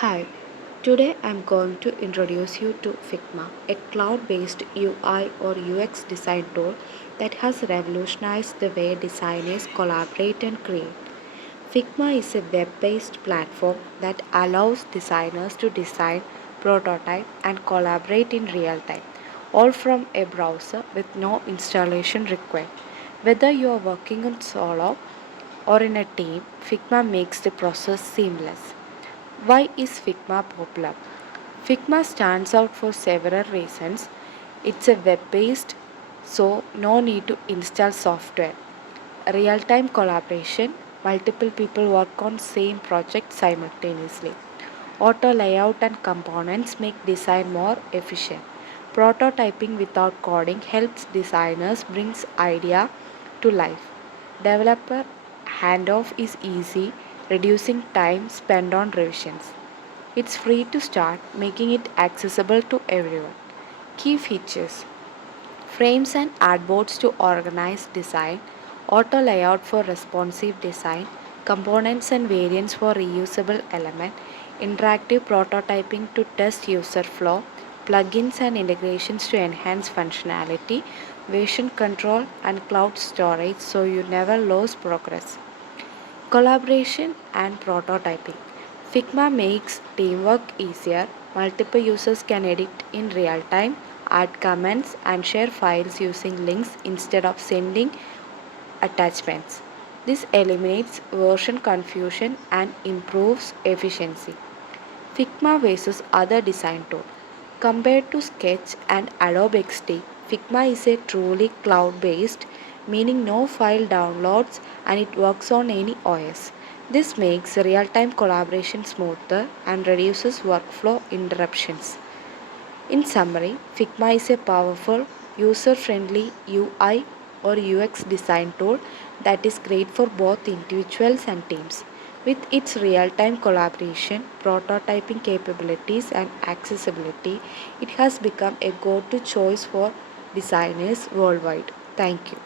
Hi, today I'm going to introduce you to Figma, a cloud based UI or UX design tool that has revolutionized the way designers collaborate and create. Figma is a web based platform that allows designers to design, prototype, and collaborate in real time, all from a browser with no installation required. Whether you are working on solo or in a team, Figma makes the process seamless. Why is Figma popular? Figma stands out for several reasons. It's a web based, so no need to install software. Real time collaboration, multiple people work on same project simultaneously. Auto layout and components make design more efficient. Prototyping without coding helps designers brings idea to life. Developer handoff is easy, reducing time spent on revisions. It's free to start, making it accessible to everyone. Key features: frames and artboards to organize design, auto layout for responsive design, components and variants for reusable element, interactive prototyping to test user flow, plugins and integrations to enhance functionality, version control and cloud storage so you never lose progress. Collaboration and prototyping. Figma makes teamwork easier. Multiple users can edit in real time, add comments, and share files using links instead of sending attachments. This eliminates version confusion and improves efficiency. Figma versus other design tools. Compared to Sketch and Adobe XD, Figma is a truly cloud based, meaning no file downloads and it works on any OS. This makes real time collaboration smoother and reduces workflow interruptions. In summary, Figma is a powerful, user friendly UI or UX design tool that is great for both individuals and teams. With its real time collaboration, prototyping capabilities, and accessibility, it has become a go to choice for designers worldwide. Thank you.